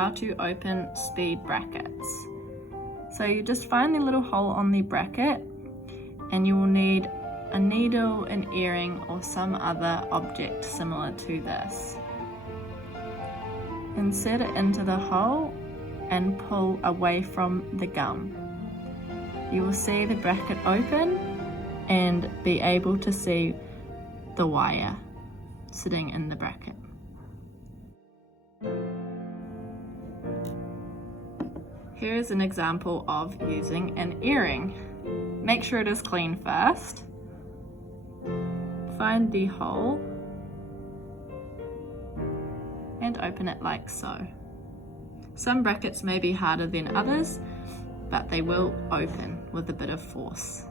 how to open speed brackets. So you just find the little hole on the bracket, and you will need a needle, an earring, or some other object similar to this. Insert it into the hole and pull away from the gum. You will see the bracket open and be able to see the wire sitting in the bracket. Here is an example of using an earring. Make sure it is clean first. Find the hole and open it like so. Some brackets may be harder than others, but they will open with a bit of force.